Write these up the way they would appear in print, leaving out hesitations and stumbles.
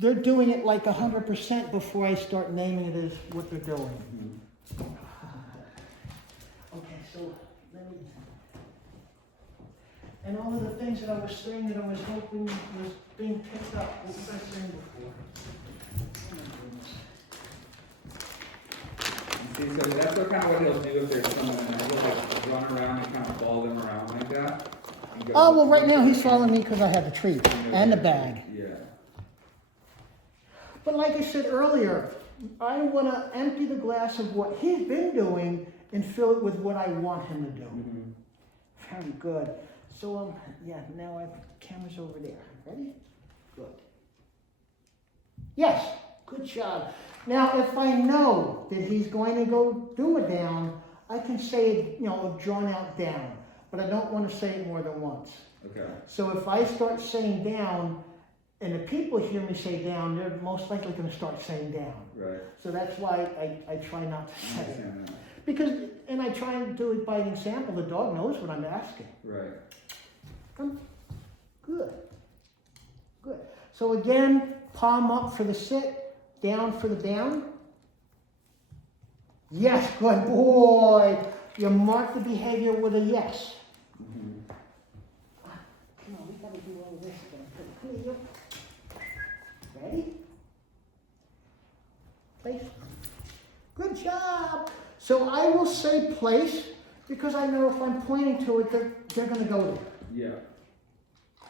they're doing it like 100% before I start naming it as what they're doing. Okay, so let me. And all of the things that I was saying that I was hoping was being picked up. What was I saying before? Oh my goodness. See, so that's what kind of what he'll do if there's someone in there. He'll like run around and kind of follow them around like that. And go- Oh, well, right now he's following me because I have the treat and the bag. Yeah. But like I said earlier, I want to empty the glass of what he's been doing and fill it with what I want him to do. Mm-hmm. Very good. So, yeah, now I have cameras over there. Ready? Good. Yes, good job. Now, if I know that he's going to go do a down, I can say it, you know, drawn out down. But I don't want to say it more than once. Okay. So if I start saying down, and the people hear me say down, they're most likely going to start saying down. Right. So that's why I try not to I say it. understand that. Because, and I try and do it by an example. The dog knows what I'm asking. Right. Come. Good. Good. So again, palm up for the sit, down for the down. Yes, good boy. You mark the behavior with a yes. Mm-hmm. Come on, we gotta do all of this again. Come here. Ready? Place. Good job. So I will say place because I know if I'm pointing to it, they're going to go there. Yeah.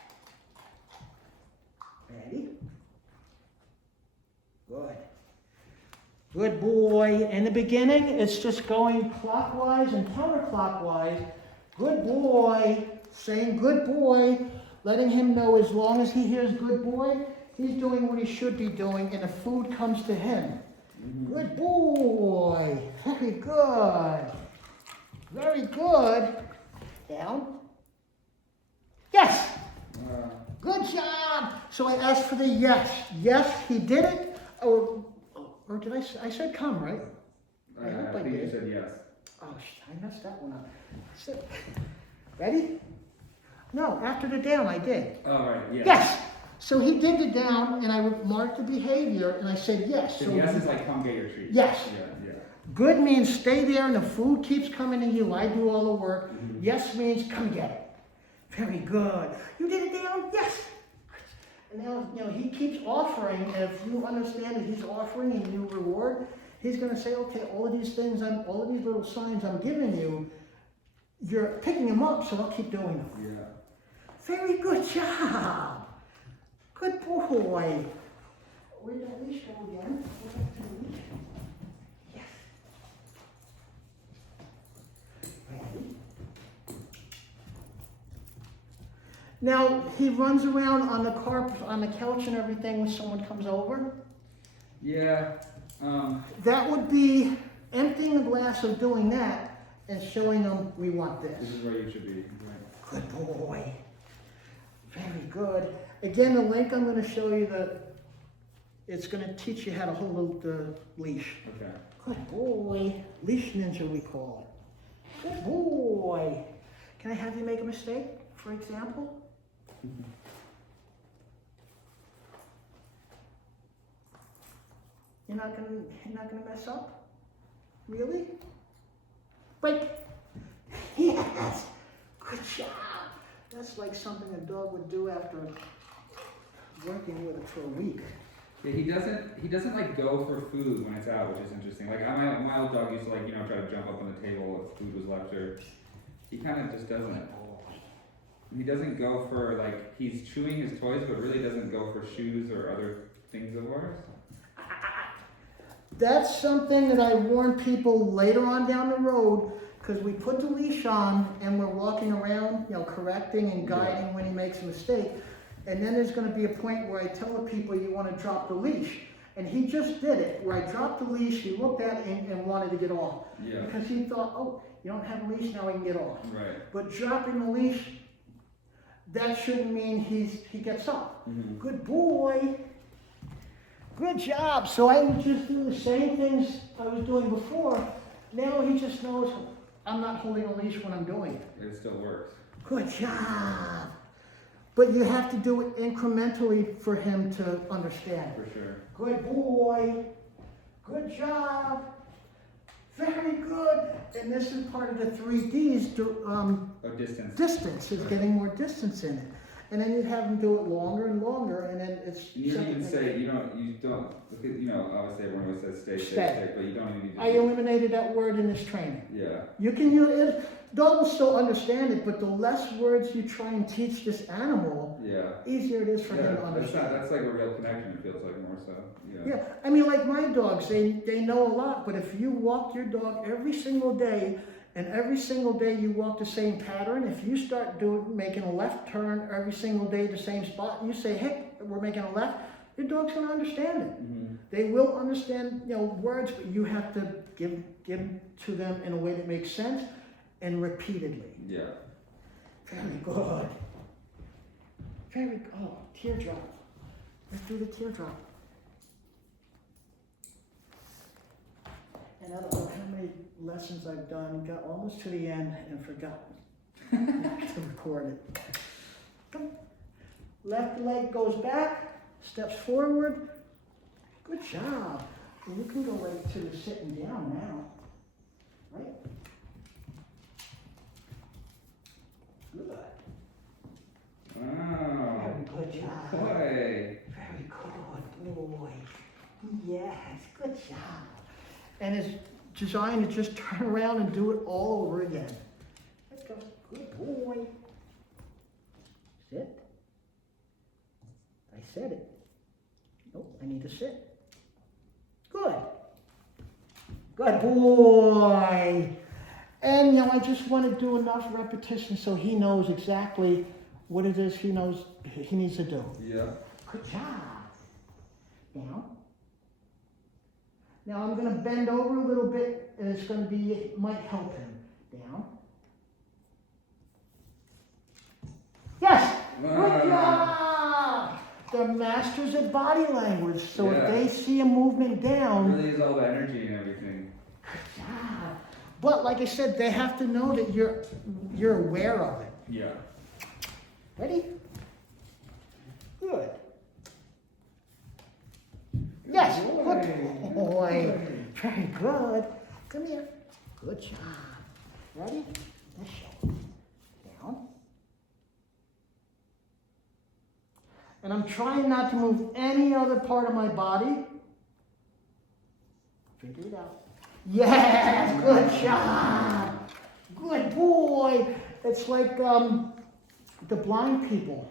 Ready? Good. Good boy. In the beginning, it's just going clockwise and counterclockwise. Good boy. Saying good boy. Letting him know as long as he hears good boy, he's doing what he should be doing and the food comes to him. Mm-hmm. Good boy. Very good. Very good. Down. Yes. Good job. So I asked for the yes. Yes, he did it. Or did I said come, right? I hope I think you did. said yes. Oh, I messed that one up. Ready? No, after the down I did. Oh, right, yes. Yes. So he did the down, and I marked the behavior, and I said yes. So yes is like come get your treat. Yes. Yeah, yeah. Good means stay there, and the food keeps coming to you. I do all the work. Mm-hmm. Yes means come get it. Very good. You did it down? Yes. And now, you know, he keeps offering, and if you understand that he's offering and you reward, he's going to say, okay, all of these things, all of these little signs I'm giving you, you're picking them up, so I'll keep doing them. Yeah. Very good job. Good boy. Where'd that leash go again? Go back to the leash. Yes. Ready? Now, he runs around on the carpet, on the couch and everything when someone comes over. Yeah. That would be emptying the glass of doing that and showing them we want this. This is where you should be. Right. Good boy. Very good. Again, the link I'm going to show you, it's going to teach you how to hold the leash. Okay. Good boy. Leash ninja, we call it. Good boy. Can I have you make a mistake, for example? You're not gonna mess up? Really? Break. Yes. Good job. That's like something a dog would do after working with it for a week. Yeah, he doesn't like go for food when it's out, which is interesting. Like my old dog used to like, you know, try to jump up on the table if food was left or he kind of just doesn't. He doesn't go for like, he's chewing his toys, but really doesn't go for shoes or other things of ours. That's something that I warn people later on down the road, because we put the leash on and we're walking around, you know, correcting and guiding when he makes a mistake. And then there's going to be a point where I tell the people you want to drop the leash. And he just did it, where I dropped the leash, he looked at it and wanted to get off. Yeah. Because he thought, oh, you don't have a leash, now I can get off. Right. But dropping the leash, that shouldn't mean he gets up. Mm-hmm. Good boy. Good job. So I would just do the same things I was doing before. Now he just knows I'm not holding a leash when I'm doing it. It still works. Good job. But you have to do it incrementally for him to understand. For sure. Good boy. Good job. Very good. And this is part of the 3Ds, Distance. distance, is getting more distance in it. And then you have them do it longer and longer, and then it's... And you don't even say, you don't, look at, obviously everyone always says stay, Stay. but you don't even need to. I eliminated that word in this training. Yeah. You can use it, dog will still understand it, but the less words you try and teach this animal, Yeah. easier it is for him to That's understand. that's like a real connection, it feels like more so. Yeah. Yeah, I mean, like my dogs, they know a lot, but if you walk your dog every single day, and every single day you walk the same pattern, if you start making a left turn every single day the same spot, and you say, hey, we're making a left, your dog's gonna understand it. Mm-hmm. They will understand, words, but you have to give to them in a way that makes sense and repeatedly. Yeah. Very good. Very good. Oh, teardrop. Let's do the teardrop. And I don't know how many lessons I've done, got almost to the end and forgotten to record it. Come. Left leg goes back, steps forward. Good job. And you can go right to the sitting down now. Right? Good. Wow. Very good job. Boy. Very good, boy. Yes, good job. And it's designed to just turn around and do it all over again. Let's go. Good boy. Sit. I said it. Nope, I need to sit. Good. Good boy. And I just want to do enough repetition so he knows exactly what it is he knows he needs to do. Yeah. Good job. Down. Now I'm going to bend over a little bit, and it's going to be, it might help him. Down. Yes! Good job! They're masters at body language, so Yeah. if they see a movement It down, really is all the energy and everything. good job. But like I said, they have to know that you're aware of it. Yeah. Ready? Good. Yes, good boy. Very good. Come here. Good job. Ready? Let's show. Down. And I'm trying not to move any other part of my body. Figure it out. Yes, good job. Good boy. It's like the blind people.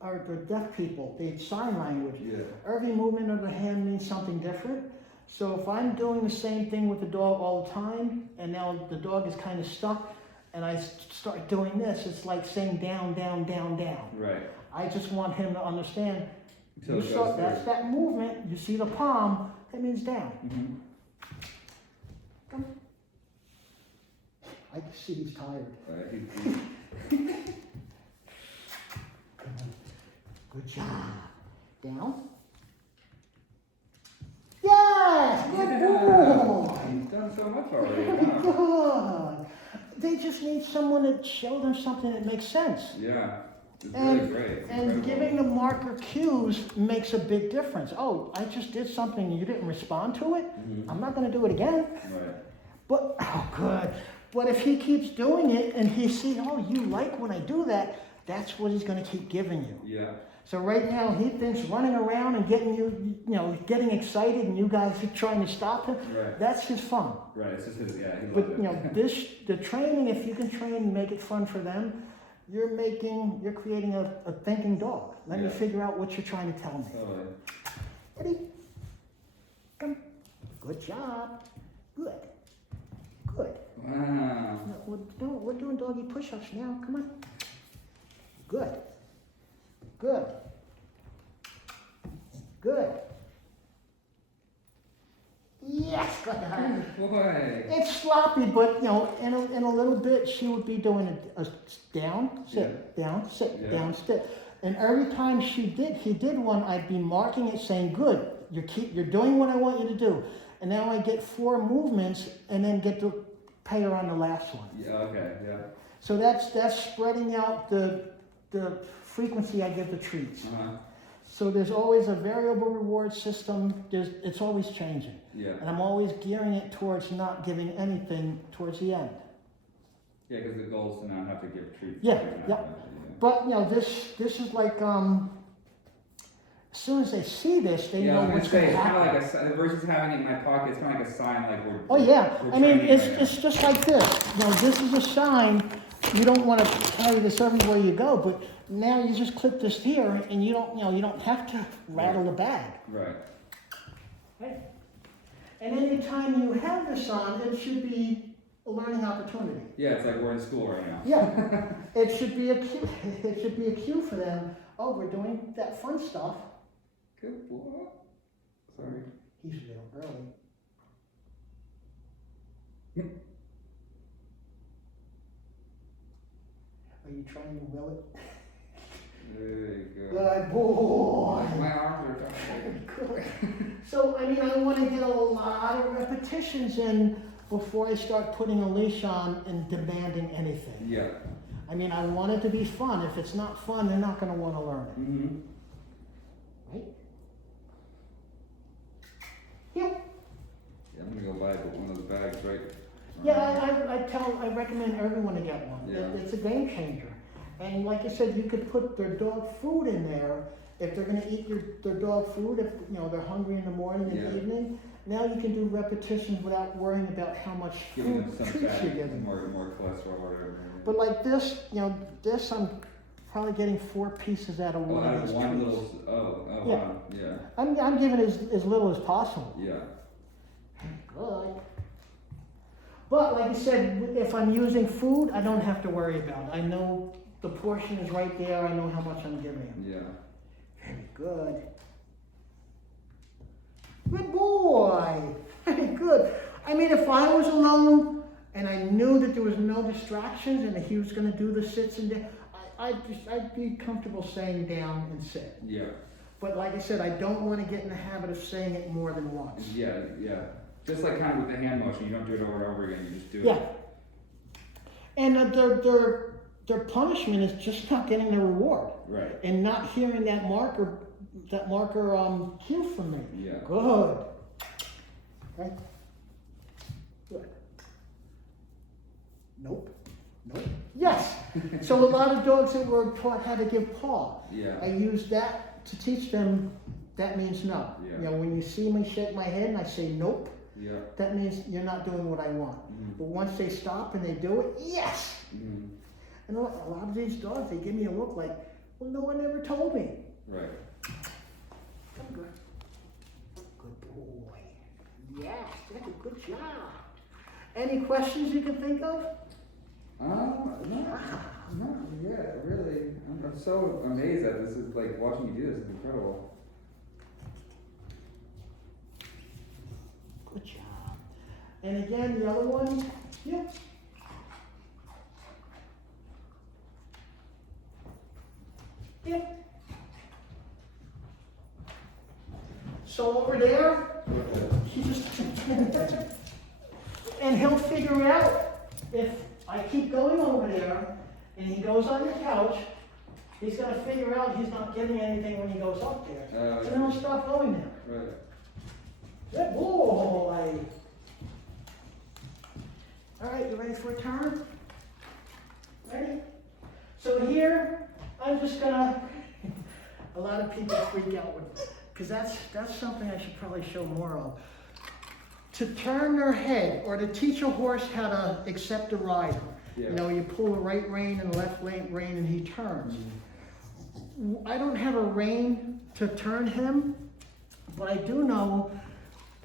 Or the deaf people, the sign language. Yeah. Every movement of the hand means something different. So if I'm doing the same thing with the dog all the time, and now the dog is kind of stuck, and I start doing this, it's like saying down, down, down, down. Right. I just want him to understand, Until it goes that's through. that movement, you see the palm, that means down. Mm-hmm. Come. I can see he's tired. Good job. Down. Yes! Good boy! He's done so much already. Very Wow. good. They just need someone to show them something that makes sense. Yeah. It's And, really great. It's and incredible. giving the marker cues makes a big difference. Oh, I just did something and you didn't respond to it? Mhm. I'm not going to do it again. Right. But, oh, good. But if he keeps doing it and he sees, oh, you like when I do that, that's what he's going to keep giving you. Yeah. So right now he thinks running around and getting getting excited and you guys are trying to stop him, Right. that's his fun. Right. It's just his, yeah, he But loves it. the training, if you can train and make it fun for them, you're creating a thinking dog. Let me Yeah. figure out what you're trying to tell me. Totally. Ready? Come. Good job. Good. Good. Wow. No, we're doing doggy push-ups now. Come on. Good. Good. Good. Yes, good. Boy. It's sloppy, but in a little bit she would be doing a down, sit, down, sit, Yeah. down, sit. And every time he did one, I'd be marking it saying, good, you're doing what I want you to do. And now I get 4 movements and then get to pay her on the last one. Yeah. Okay. Yeah. So that's spreading out the frequency I give the treats. Uh-huh. So there's always a variable reward system, it's always changing. Yeah. And I'm always gearing it towards not giving anything towards the end. Yeah, because the goal is to not have to give treats. Yeah, to yeah. But, this is like, as soon as they see this, they Yeah, know I was what's gonna gonna say, it's kind happen. of like versus having it in my pocket, it's kind of like a sign, like we're. Oh, yeah, we're I mean, training right now. it's just like this, this is a sign, you don't wanna carry this everywhere you go, but now you just clip this here, and you don't have to rattle the bag. Right. Right? And anytime you have this on, it should be a learning opportunity. Yeah, it's like we're in school right now. Yeah, it should be a cue, it should be a cue for them, oh, we're doing that fun stuff. Good boy. Sorry. He's a little early. Are you trying to will it? There you go. Good boy. My arms are tired. Good. So, I mean, I want to get a lot of repetitions in before I start putting a leash on and demanding anything. Yeah. I mean, I want it to be fun. If it's not fun, they're not going to want to learn it. Mm-hmm. Right? Yep. Yeah, I'm gonna go buy one of those bags, right? Yeah, I recommend everyone to get one. Yeah. It's a game changer. And like I said, you could put their dog food in there. If they're gonna eat their dog food, if they're hungry in the morning and Yeah. evening, now you can do repetitions without worrying about how much Giving food them some treats fat, you're giving. more cholesterol or whatever. But like this, this I'm probably getting 4 pieces out of Oh, one out of of these one treats. little, Yeah. wow, yeah, I'm giving as little as possible. yeah. Good. But like I said, if I'm using food, I don't have to worry about it. I know the portion is right there. I know how much I'm giving him. Yeah. Very good. Good boy. Very good. I mean, if I was alone and I knew that there was no distractions and that he was going to do the sits and down, I'd be comfortable saying down and sit. Yeah. But like I said, I don't want to get in the habit of saying it more than once. Yeah, yeah. Just like kind of with the hand motion, you don't do it over and over again, you just do it. Yeah. And their punishment is just not getting the reward Right. and not hearing that marker cue from me. Yeah. Good. Okay. Good. Nope. Yes. So a lot of dogs that were taught how to give paw, Yeah. I use that to teach them that means no. Yeah. When you see me shake my head and I say nope, Yeah. that means you're not doing what I want. Mhm. But once they stop and they do it, yes. Mhm. And a lot of these dogs, they give me a look like, well, no one ever told me. Right. Come good. Good boy. Yes, that's a good job. Any questions you can think of? No, yeah, really. I'm so amazed at this. Is like watching you do this is incredible. Good job. And again, the other one, yep. Yep. So over there, he just, and he'll figure out if I keep going over there and he goes on the couch, he's gonna figure out he's not getting anything when he goes up there. So then he'll stop going there. Right. Good boy. All right, you ready for a turn? Ready? So here, I'm just gonna, a lot of people freak out with, because that's something I should probably show more of. To turn their head, or to teach a horse how to accept a rider. Yeah. You pull the right rein and the left rein and he turns. I don't have a rein to turn him, but I do know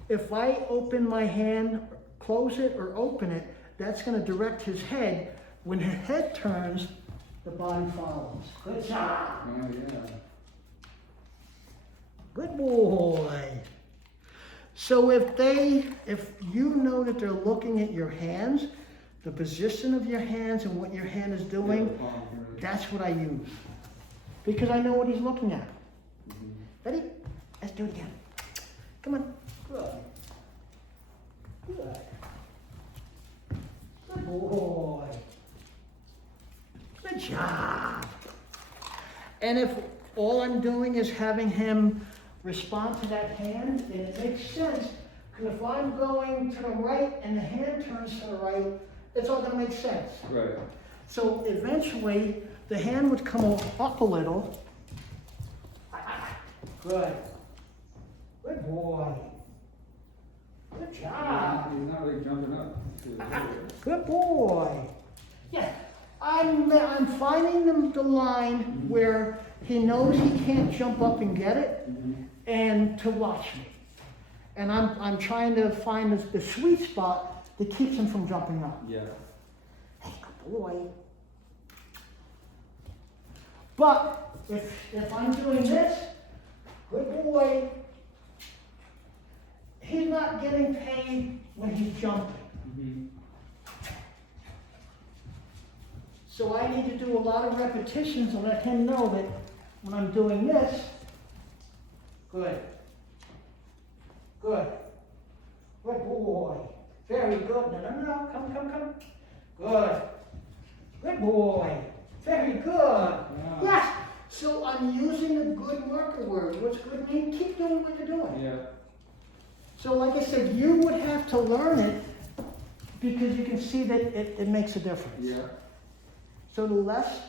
if I open my hand, close it or open it, that's gonna direct his head. When his head turns, the body follows. Good job. Oh yeah. Good boy. So if you know that they're looking at your hands, the position of your hands and what your hand is doing, that's what I use. Because I know what he's looking at. Mhm. Ready? Let's do it again. Come on. Good. Good. Good boy. Good job. And if all I'm doing is having him respond to that hand, and it makes sense, because if I'm going to the right and the hand turns to the right, it's all gonna make sense. Right. So eventually, the hand would come up a little. Good. Good boy. Good job. He's not really jumping up to his ear. Good boy. Yeah, I'm finding the line where he knows he can't jump up and get it, and to watch me. And I'm trying to find the sweet spot that keeps him from jumping up. Yeah. Hey, good boy. But if I'm doing this, good boy, he's not getting paid when he's jumping. So I need to do a lot of repetitions to let him know that when I'm doing this, good, good, good boy, very good, no, come, good, good boy, very good, Yeah. yes. So I'm using a good marker word. What's good mean? Keep doing what you're doing. Yeah. So like I said, you would have to learn it because you can see that it makes a difference. Yeah. So the less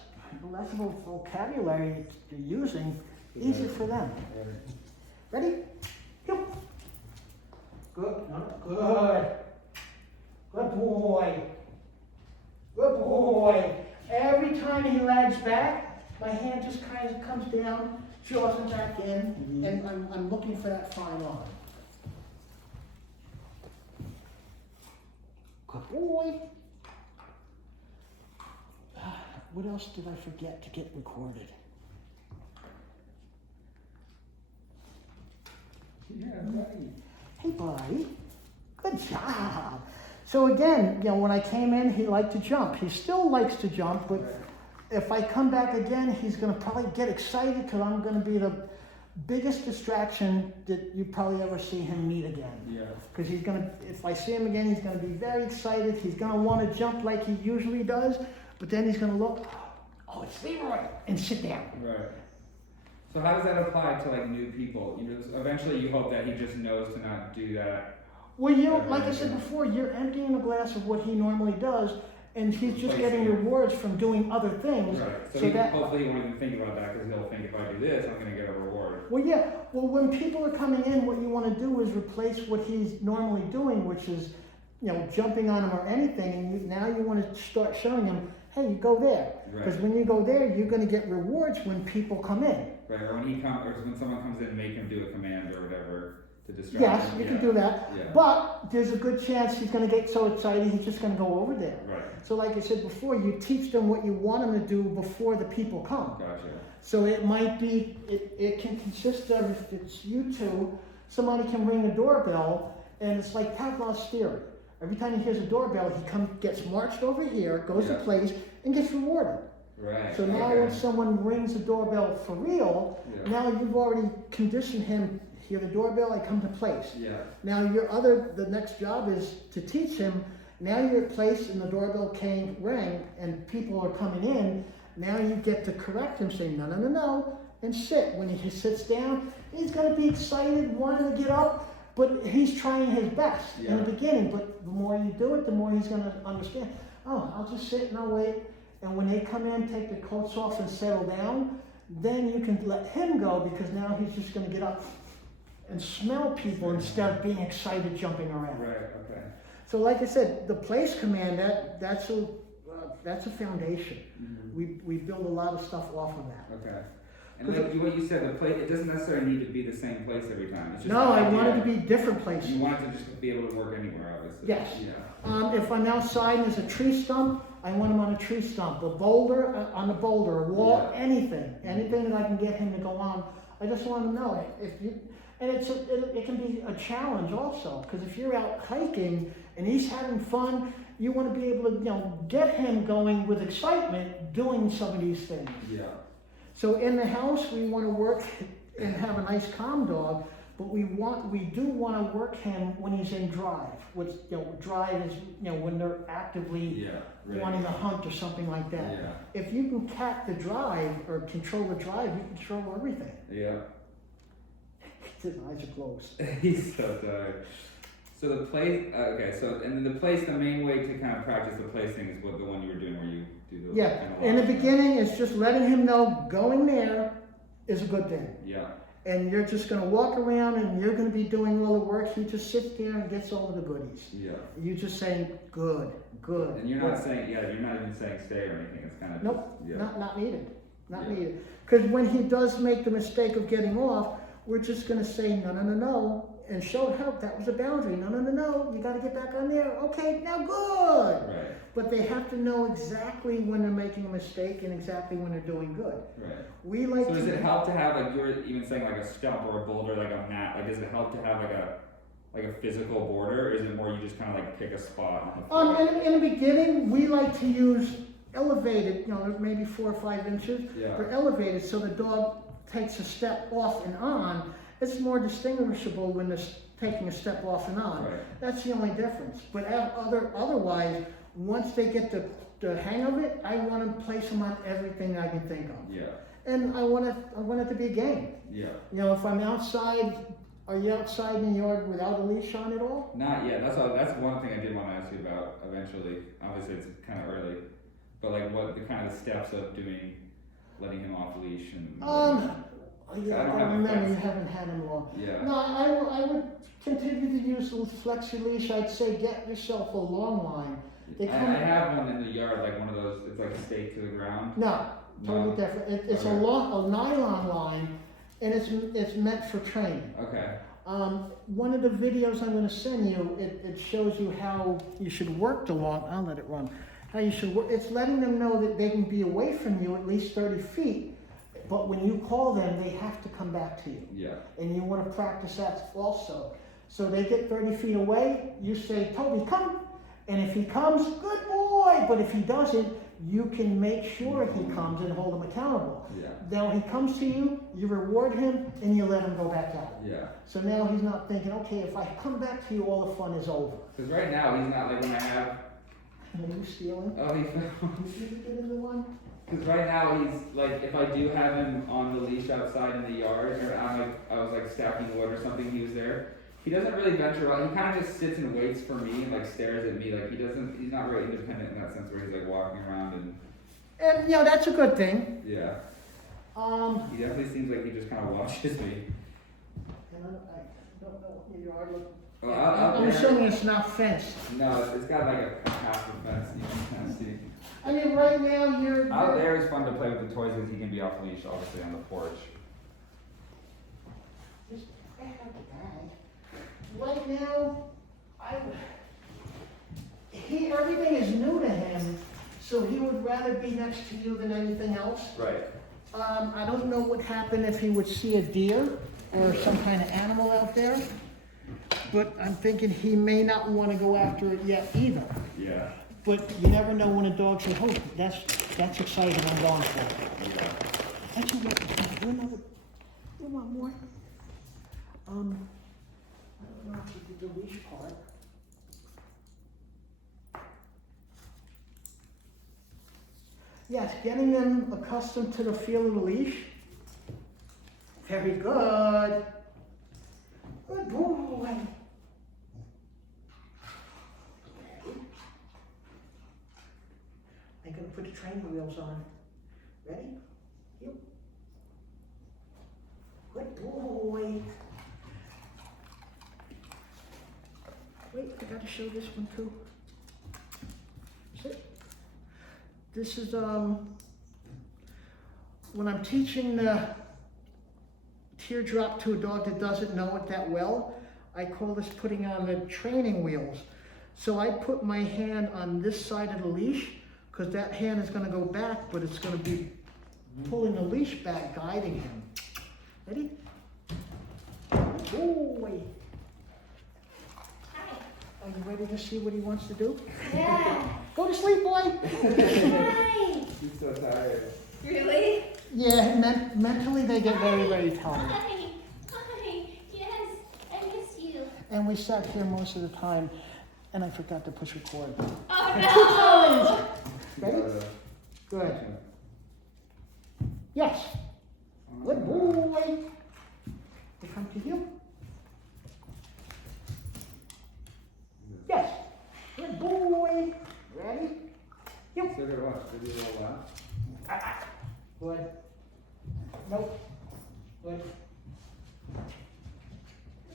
of a vocabulary you're using, the easier for them. Ready? Go. Good. No, good. Good boy. Good boy. Every time he lags back, my hand just kind of comes down, draws him back in, and I'm looking for that fine line. Good boy. What else did I forget to get recorded? Yeah, buddy. Hey, buddy. Good job. So again, when I came in, he liked to jump. He still likes to jump, but if I come back again, he's going to probably get excited because I'm going to be the biggest distraction that you probably ever see him meet again. Yeah. Because he's going to, if I see him again, he's going to be very excited. He's going to want to jump like he usually does, but then he's going to look, oh, it's Leroy, and sit down. Right. So how does that apply to like new people? Eventually you hope that he just knows to not do that. Well, like I said before, you're emptying a glass of what he normally does, and he's just getting rewards from doing other things. Right. So hopefully he won't even think about that because he'll think if I do this, I'm going to get a reward. Well, yeah. Well, when people are coming in, what you want to do is replace what he's normally doing, which is, jumping on him or anything, and now you want to start showing him, hey, you go there. Because when you go there, you're going to get rewards when people come in. Right, or when someone comes in, make him do a command or whatever to distract Yes, him. you can do that. Yeah. But there's a good chance he's going to get so excited, he's just going to go over there. Right. So like I said before, you teach them what you want them to do before the people come. Gotcha. So it might be, it can consist of, if it's you two, somebody can ring the doorbell, and it's like Pavlov's theory. Every time he hears a doorbell, he gets marched over here, goes to place, and gets rewarded. Right. So now when someone rings the doorbell for real, now you've already conditioned him, hear the doorbell, I come to place. Yeah. Now the next job is to teach him, now you're at place and the doorbell rang, and people are coming in, now you get to correct him, say no, and sit. When he sits down, he's gonna be excited, wanting to get up, but he's trying his best in the beginning, but the more you do it, the more he's gonna understand, oh, I'll just sit and I'll wait. And when they come in, take their coats off and settle down, then you can let him go because now he's just going to get up and smell people instead of being excited jumping around. Right, okay. So like I said, the place command, that's a foundation. Mm-hmm. We build a lot of stuff off of that. Okay. And like what you said, the place, it doesn't necessarily need to be the same place every time. It's just no, I want it to be different places. You want it to just be able to work anywhere, obviously. Yes. Yeah. If I'm outside and there's a tree stump, I want him on a tree stump. A boulder, on a boulder, a wall, anything that I can get him to go on. I just want him to know it can be a challenge also, because if you're out hiking and he's having fun, you want to be able to get him going with excitement doing some of these things. Yeah. So in the house, we want to work and have a nice calm dog, But we do wanna work him when he's in drive, which, drive is, when they're actively Yeah, right. wanting to hunt or something like that. Yeah, If you can cat the drive or control the drive, you control everything. yeah. His eyes are closed. He's so tired. So the place, okay, so, and then the place, the main way to kind of practice the placing is what the one you were doing where you do the. Yeah, kind of in the walk. beginning, it's just letting him know going there is a good thing. Yeah, And you're just gonna walk around and you're gonna be doing all the work. He just sits there and gets all of the goodies. yeah. You just saying, good, good. And you're not good. saying, yeah, you're not even saying stay or anything, it's kind of Nope, just, yeah. not needed, not Yeah. needed. Because when he does make the mistake of getting off, we're just gonna say, no, and show help, that was a boundary, no, you gotta get back on there, okay, now good. Right, But they have to know exactly when they're making a mistake and exactly when they're doing good. right. We like So to. does it help to have, like, you were even saying like a stump or a boulder, like a mat, like does it help to have like a physical border, or is it more you just kind of like pick a spot on the floor? In the beginning, we like to use elevated, maybe 4 or 5 inches. Yeah. They're elevated, so the dog takes a step off and on. It's more distinguishable when they're taking a step off and on. Right. That's the only difference. But otherwise, once they get the hang of it, I want to place them on everything I can think of. Yeah, And I want it to be a game. yeah. If I'm outside, are you outside in the yard without a leash on at all? Not yet. That's one thing I did want to ask you about eventually. Obviously, it's kind of early, but like, what the kind of steps of letting him off leash and. Yeah, I don't I have a remember fence. you haven't had him long. Yeah. No, I would continue to use the flexi leash. I'd say get yourself a long line. They I come. have one in the yard, like one of those. It's like staked to the ground. No, totally No? different. It's Okay. a nylon line, and it's meant for training. Okay. One of the videos I'm going to send you, it shows you how you should work the long. I'll let it run. How you should work. It's letting them know that they can be away from you at least 30 feet. But when you call them, they have to come back to you. Yeah. And you want to practice that also. So they get 30 feet away, you say, Toby, come. And if he comes, good boy. But if he doesn't, you can make sure he comes and hold him accountable. Yeah. Now he comes to you, you reward him, and you let him go back out. Yeah. So now he's not thinking, okay, if I come back to you, all the fun is over. Because right now he's not like when I have. Are you stealing? Oh, he found. Did you get into one? Because right now he's like, if I do have him on the leash outside in the yard, or I was like stacking wood or something, he was there. He doesn't really venture out. He kind of just sits and waits for me and like stares at me. Like he's not very independent in that sense where he's like walking around and. And that's a good thing. Yeah. He definitely seems like he just kind of watches me. And I don't know what your yard looks. Oh, out I'm there- assuming it's not fenced. No, it's got like a half a fence you can kind of see. I mean, right now you're. Out there is fun to play with the toys because he can be off leash, obviously, on the porch. Just right now, everything is new to him, so he would rather be next to you than anything else. Right. I don't know what happened if he would see a deer or some kind of animal out there, but I'm thinking he may not want to go after it yet either. Yeah. But you never know when a dog says, "Oh, that's exciting. I'm going for it." Yeah. Actually, you want more? I don't know if you did the leash part. Yes, getting them accustomed to the feel of the leash. Very good. Good boy. I'm gonna put the training wheels on. Ready? Yep. Good boy. Wait, I gotta show this one too. Sit. This is, when I'm teaching the teardrop to a dog that doesn't know it that well, I call this putting on the training wheels. So I put my hand on this side of the leash, because that hand is gonna go back, but it's gonna be pulling the leash back, guiding him. Ready? Boy. Are you ready to see what he wants to do? Yeah. Go to sleep, boy. Hi. He's so tired. Really? Yeah, mentally they get very, very tired. Hi. Hi. Yes. and we sat here most of the time, and I forgot to push record. Oh Ready? Good. Yes. Good boy. They come to you. Yes. Good boy. Ready? You. Sit there, watch. Did you roll out? Good. Nope. Good.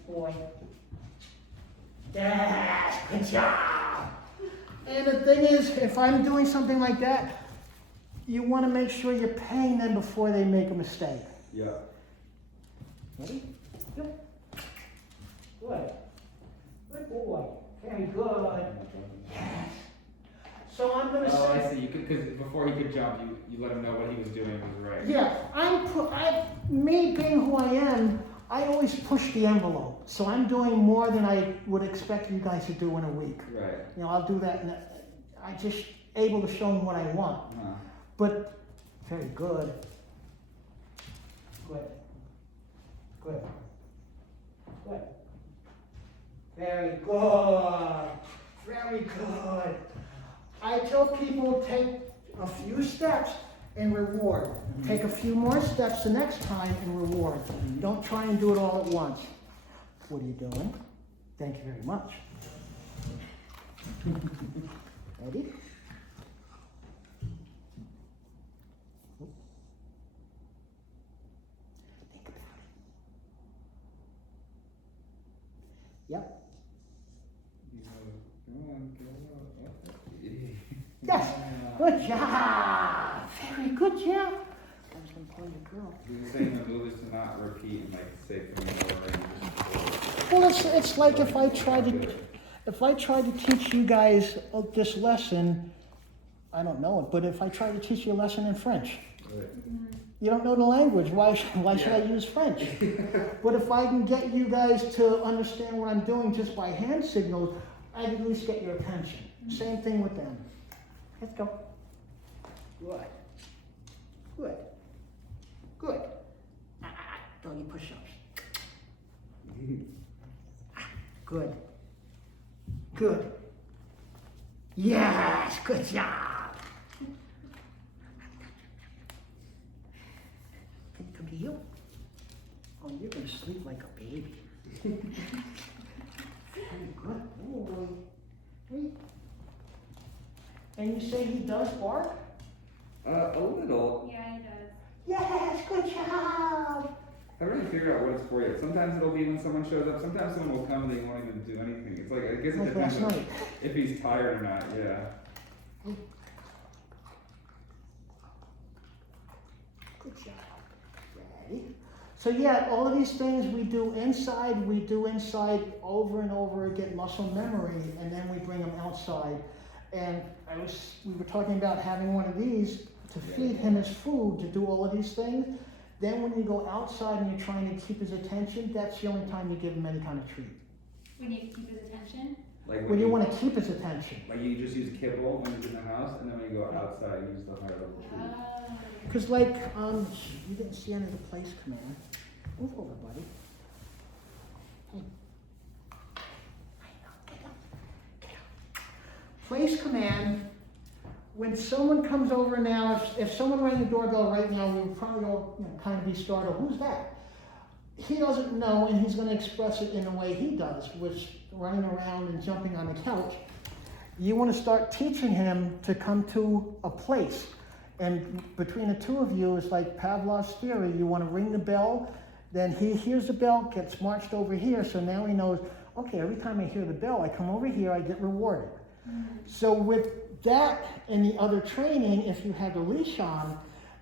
Boy. Yes. Good job. And the thing is, if I'm doing something like that, you want to make sure you're paying them before they make a mistake. Yeah. Ready? Yep. Good. Good boy. Very good. Yes. So I'm gonna Oh, I say. see. You could, because before he could jump, you let him know what he was doing was right. Yeah, me being who I am, I always push the envelope. So I'm doing more than I would expect you guys to do in a week. Right. You know, I'll do that, and I just able to show them what I want. Huh. But very good. Good. Good. Good. Very good. Very good. I tell people take a few steps and reward. Take a few more steps the next time and reward. Don't try and do it all at once. What are you doing? Thank you very much. Ready? Think about it. Yep. Come on, get out. Yes. Good job. Very good job. I was gonna call you a girl. He was saying the move is to not repeat and like say for me over and Well, it's like if I tried to teach you guys this lesson, I don't know it, but if I try to teach you a lesson in French, you don't know the language. Why should I use French? But if I can get you guys to understand what I'm doing just by hand signals, I can at least get your attention. Same thing with them. Let's go. Good. Good. Good. Doggy push-ups. Good. Good. Yes, good job. Can you come to you? Oh, you're gonna sleep like a baby. Very good boy. Hey. And you say he does bark? A little. Yeah, he does. Yes, good job. I haven't really figured out what it's for yet. Sometimes it'll be when someone shows up. Sometimes someone will come and they won't even do anything. It's like, I guess it Like depends last on night. if he's tired or not. Yeah. Good job. Ready? So yeah, all of these things we do inside over and over again, muscle memory, and then we bring them outside. And we were talking about having one of these to feed him his food, to do all of these things. Then when you go outside and you're trying to keep his attention, that's the only time you give him any kind of treat. When you keep his attention? Like When you want to keep his attention. Like you just use kibble when he's in the house, and then when you go outside, you use the higher level treat. Because like, you didn't see any of the place command. Move over, buddy. Hey. Get up. Get up. Place command, when someone comes over now, if someone rang the doorbell right now, we would probably all kind of be startled. Who's that? He doesn't know, and he's going to express it in the way he does, which running around and jumping on the couch. You want to start teaching him to come to a place. And between the two of you, it's like Pavlov's theory. You want to ring the bell, then he hears the bell, gets marched over here, so now he knows, okay, every time I hear the bell, I come over here, I get rewarded. So with that and the other training, if you have the leash on,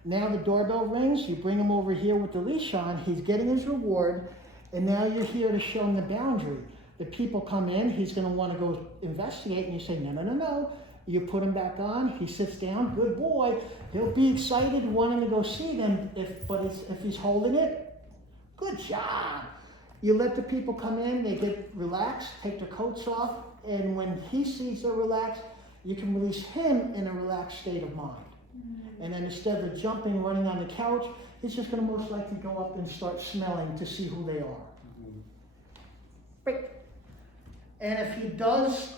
now the doorbell rings, you bring him over here with the leash on, he's getting his reward, and now you're here to show him the boundary. The people come in, he's going to want to go investigate, and you say, no, no, no, no. You put him back on, he sits down, good boy. He'll be excited, wanting to go see them, if he's holding it, good job. You let the people come in, they get relaxed, take their coats off, and when he sees they're relaxed, you can release him in a relaxed state of mind. And then instead of jumping, running on the couch, he's just going to most likely go up and start smelling to see who they are. Break. And if he does,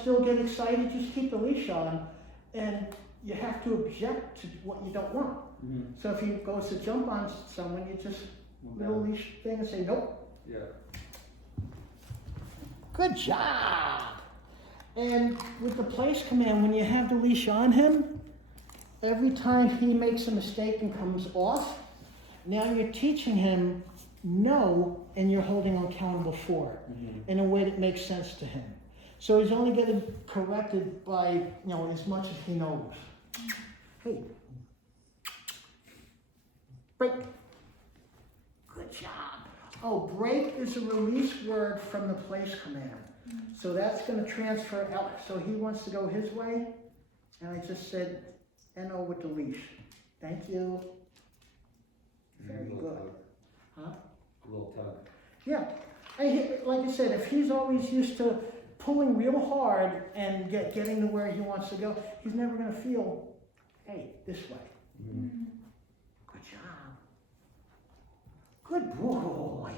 still get excited, just keep the leash on. And you have to object to what you don't want. Mm-hmm. So if he goes to jump on someone, you just little leash thing and say, nope. Yeah. Good job. And with the place command, when you have the leash on him, every time he makes a mistake and comes off, now you're teaching him no, and you're holding him accountable for it in a way that makes sense to him. So he's only getting corrected by, as much as he knows. Hey, break. Good job. Oh, break is a release word from the place command. So that's going to transfer out. So he wants to go his way, and I just said, NO with the leash. Thank you. Very good. Huh? A little tug. Yeah. Like I said, if he's always used to pulling real hard and getting to where he wants to go, he's never going to feel, hey, this way. Mm-hmm. Good job. Good boy.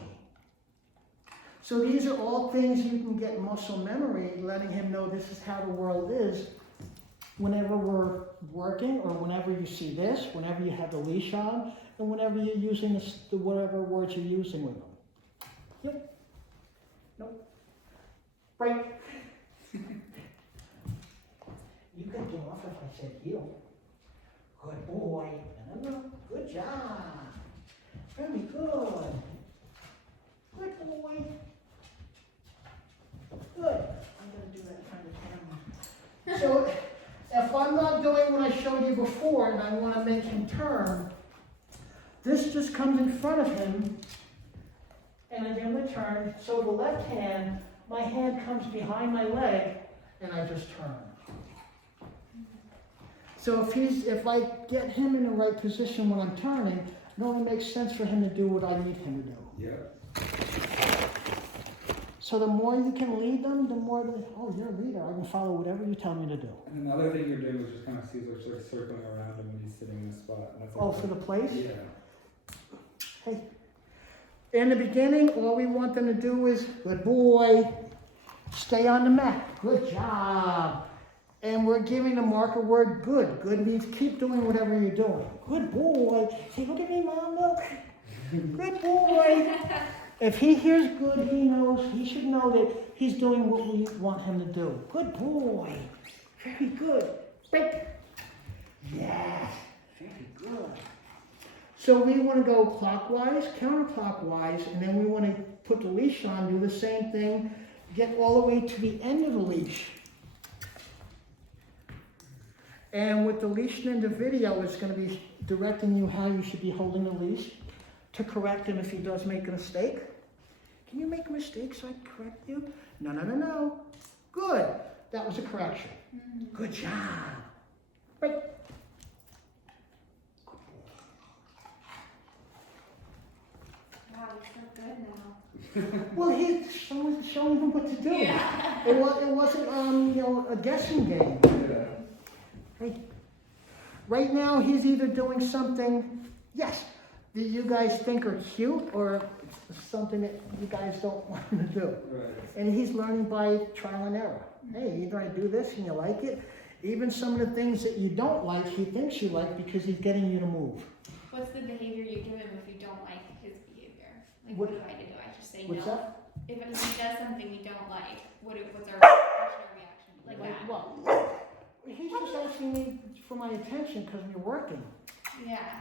So these are all things you can get muscle memory, letting him know this is how the world is. Whenever we're working, or whenever you see this, whenever you have the leash on, and whenever you're using the whatever words you're using with them. Yep. Nope. Break. You can do off if I said heel. Good boy. No. Good job. Very good. Good boy. Good. I'm going to do that in front of the camera. So, if I'm not doing what I showed you before and I want to make him turn, this just comes in front of him and I give him a turn. So the left hand, my hand comes behind my leg and I just turn. So if I get him in the right position when I'm turning, it only makes sense for him to do what I need him to do. Yeah. So the more you can lead them, the more you're a leader. I can follow whatever you tell me to do. And another thing you're doing is just kind of Caesar sort of circling around him when he's sitting in the spot. And that's like For the place? Yeah. Hey. In the beginning, all we want them to do is, good boy, stay on the mat. Good job. And we're giving the marker word good. Good means keep doing whatever you're doing. Good boy. Say, look at me, Mom, look. Good boy. If he hears good, he should know that he's doing what we want him to do. Good boy. Very good. Break. Yes. Very good. So we want to go clockwise, counterclockwise, and then we want to put the leash on, do the same thing, get all the way to the end of the leash. And with the leash in the video, it's going to be directing you how you should be holding the leash to correct him if he does make a mistake. Can you make a mistake so I can correct you? No. Good. That was a correction. Good job. Right. Wow, you're so good now. Well, he's showing him what to do. Yeah. It wasn't, a guessing game. Yeah. Right. Right now, he's either doing something, yes, that you guys think are cute, or something that you guys don't want him to do. Right. And he's learning by trial and error. Hey, either I do this and you like it, even some of the things that you don't like, he thinks you like because he's getting you to move. What's the behavior you give him if you don't like his behavior? Like, What- what do I do? I just say What's no. that? If he does something we don't like, what's our reaction? Like that. Well, he's just asking me for my attention because we're working. Yeah.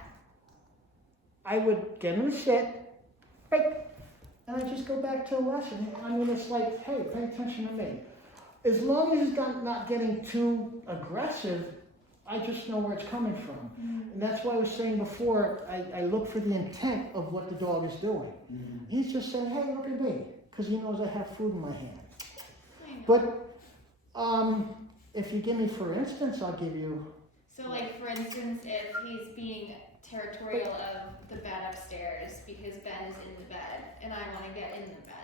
I would get him to sit, break, and I just go back to the lesson. I mean, it's like, hey, pay attention to me. As long as he's not getting too aggressive, I just know where it's coming from. And that's why I was saying before, I look for the intent of what the dog is doing. He's just saying, hey, look at me, because he knows I have food in my hand. But if you give me, for instance, I'll give you. So, like, for instance, if he's being territorial of the bed upstairs because Ben is in the bed and I want to get in the bed.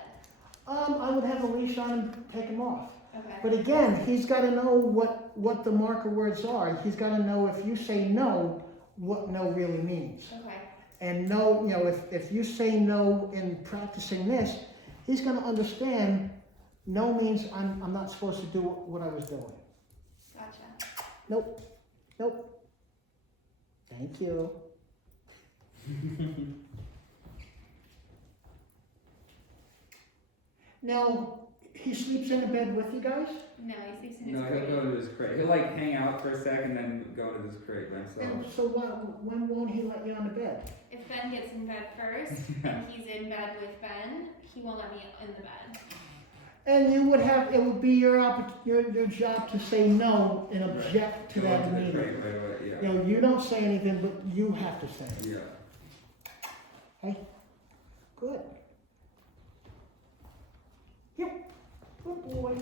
I would have a leash on and take him off. Okay. But again, he's got to know what the marker words are. He's got to know if you say no, what no really means. Okay. And no, if you say no in practicing this, he's going to understand No means I'm not supposed to do what I was doing. Gotcha. Nope, nope. Thank you. Now, he sleeps in a bed with you guys? No, he sleeps in his No, he'll crate. go to his crate. He'll like hang out for a second, then go to this crate by And himself. so when won't he let you on the bed? If Ben gets in bed first, and he's in bed with Ben, he won't let me in the bed. And you would have, it would be your job to say no and object to Go that into the immediately. crate right away, You know, you don't say anything, but you have to say it. yeah. Hey, good. Yeah, good boy.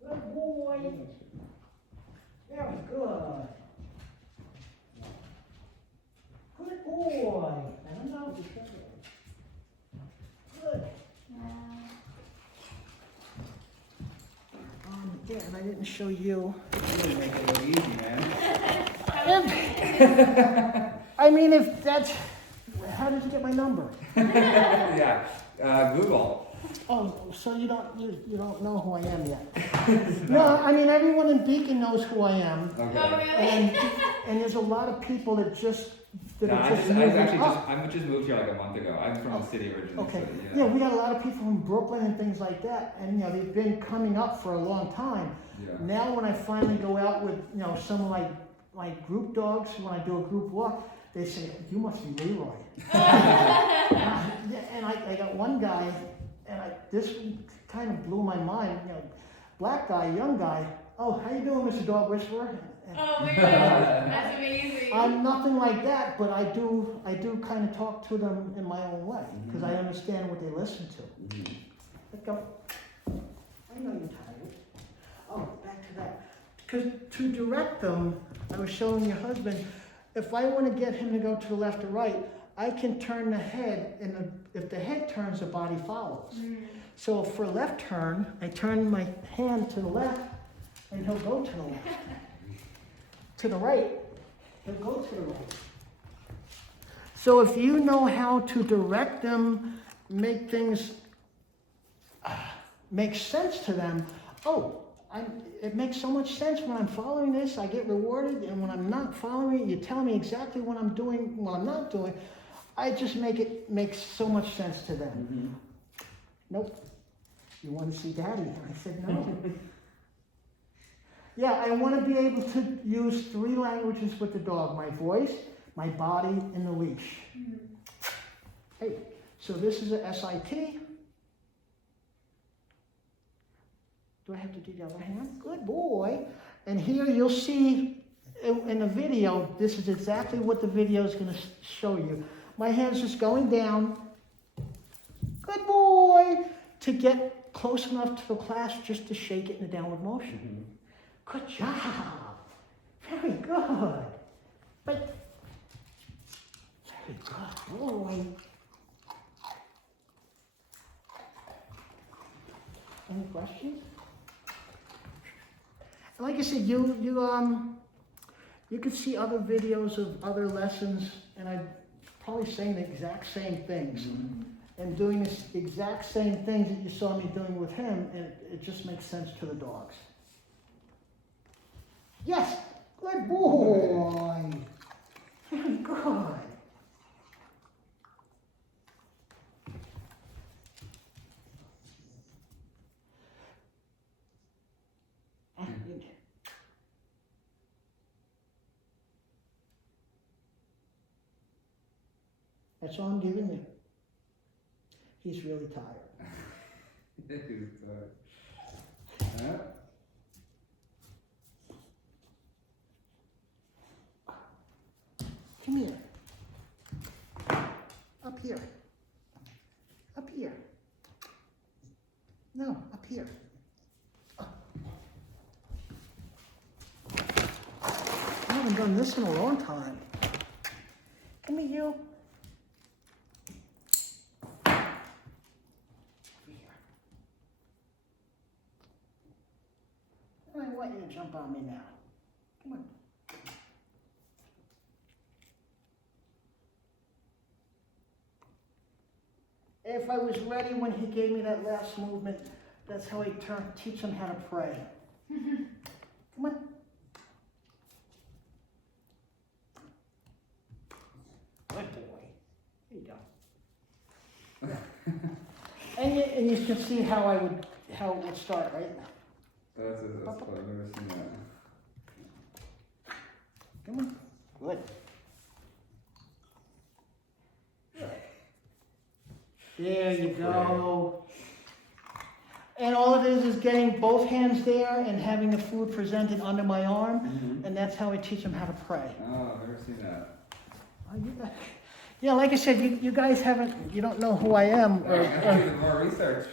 Good boy. Very good. Good boy. I don't know. Good. Yeah, and I didn't show you. Really make it look easy, man. I mean, if that's, how did you get my number? Yeah. Google. Oh, so you don't know who I am yet? No, I mean, everyone in Beacon knows who I am. Oh, Okay. really? And there's a lot of people that just, that No, are I just actually moving up. I just moved here like a month ago. I'm from the city originally. Okay, So, yeah, we got a lot of people from Brooklyn and things like that, and, you know, they've been coming up for a long time. Yeah. Now, when I finally go out with, you know, some of my group dogs, when I do a group walk, they say, you must be Leroy. And I got one guy, and this kind of blew my mind, you know, black guy, young guy, oh, how you doing, Mr. Dog Whisperer? Oh my god, that's amazing. I'm nothing like that, but I do kind of talk to them in my own way, because I understand what they listen to. Mhm. Let go. I know you're tired. Oh, back to that. Because to direct them, I was showing your husband, if I want to get him to go to the left or right, I can turn the head, and if the head turns, the body follows. So for a left turn, I turn my hand to the left, and he'll go to the left. To the right, he'll go to the right. So if you know how to direct them, make things make sense to them, it makes so much sense when I'm following this, I get rewarded, and when I'm not following it, you tell me exactly what I'm doing, what I'm not doing. I just make so much sense to them. Nope. You want to see Daddy? I said no. Yeah, I want to be able to use 3 languages with the dog: my voice, my body, and the leash. Hey, so this is a SIT. Do I have to do the other hand? Good boy. And here you'll see in the video, this is exactly what the video is going to show you. My hand's just going down. Good boy. To get close enough to the clasp just to shake it in a downward motion. Good job. Very good. But, very good boy. Any questions? Like I said, you could see other videos of other lessons, and I'm probably saying the exact same things and doing the exact same things that you saw me doing with him, and it just makes sense to the dogs. Yes, good boy. Very good. That's all I'm giving you. He's really tired. Come here. Up here. Up here. No, up here. I haven't done this in a long time. Come here, you. I want you to jump on me now. Come on. If I was ready when he gave me that last movement, That's how I teach them how to pray. Come on. Good boy. There you go. and you can see how it would start, right? That's cool. I've never seen that. Come on. Good. There you go. And all it is getting both hands there and having the food presented under my arm, and that's how I teach them how to pray. Oh, I've never seen that. Yeah, like I said, you guys you don't know who I am. I have to do more research.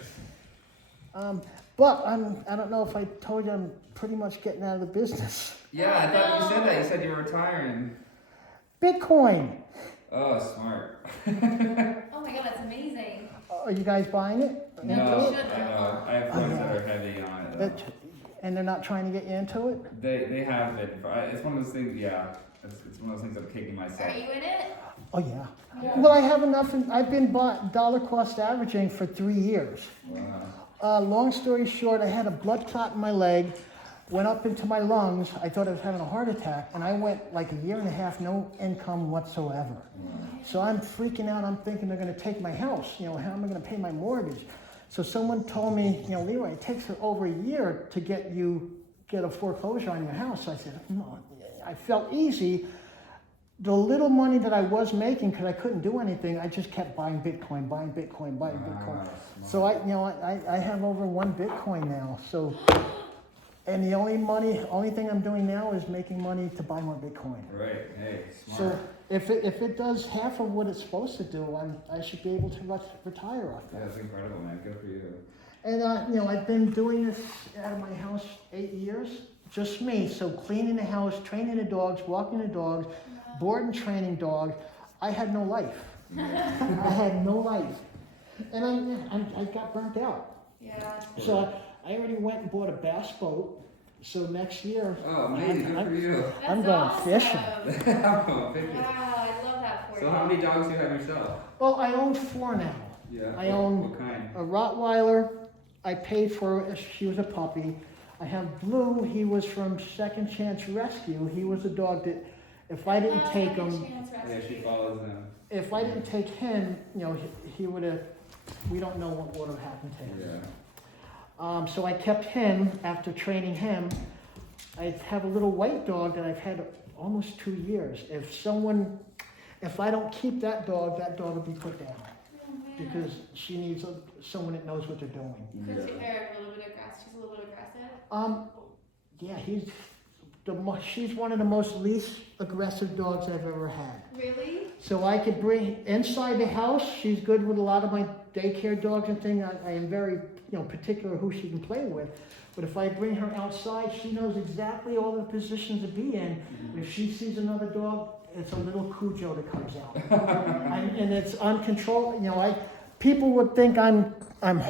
But I don't know if I told you I'm pretty much getting out of the business. Yeah, I thought you said that. You said you were retiring. Bitcoin. Oh, smart. Oh my god, that's amazing. Are you guys buying it? No, You I should know. I have friends that are heavy on it. though. And they're not trying to get you into it? They have it. It's one of those things. Yeah, it's one of those things I'm kicking myself. Are you in it? Oh, yeah. Yeah. Well, I have enough, I've been dollar cost averaging for 3 years. Wow. Long story short, I had a blood clot in my leg, went up into my lungs. I thought I was having a heart attack, and I went like a year and a half, no income whatsoever. So I'm freaking out. I'm thinking they're going to take my house. How am I going to pay my mortgage? So someone told me, Leroy, it takes over a year to get a foreclosure on your house. So I said, no. I felt easy. The little money that I was making, because I couldn't do anything, I just kept buying Bitcoin. So I have over 1 Bitcoin now. So, and the only thing I'm doing now is making money to buy more Bitcoin. Right. Hey, smart. So if it does half of what it's supposed to do, I should be able to retire off Yeah, that. that's incredible, man. Good for you. And I've been doing this out of my house 8 years, just me. So cleaning the house, training the dogs, walking the dogs, board and training dogs. I had no life. I had no life, and I got burnt out. Yeah. So I already went and bought a bass boat. So next year, Oh, man, good for you. That's I'm going awesome. fishing. I'm going fishing. Wow, I love that for you. So how many dogs do you have yourself? Well, I own 4 now. Yeah. I own What kind? a Rottweiler. I paid for her. She was a puppy. I have Blue. He was from Second Chance Rescue. He was a dog that, if I didn't take him, Yeah, she follows them. if I didn't take him, he would have. We don't know what would have happened to him. Yeah. So I kept him after training him. I have a little white dog that I've had almost 2 years. If I don't keep that dog will be put down because she needs someone that knows what they're doing. She's a little bit aggressive. Yeah, she's one of the most least aggressive dogs I've ever had. Really? So I could bring inside the house. She's good with a lot of my daycare dogs and things. I am very, particular who she can play with. But if I bring her outside, she knows exactly all the positions to be in. If she sees another dog, it's a little Cujo that comes out, and it's uncontrolled. People would think I'm hard.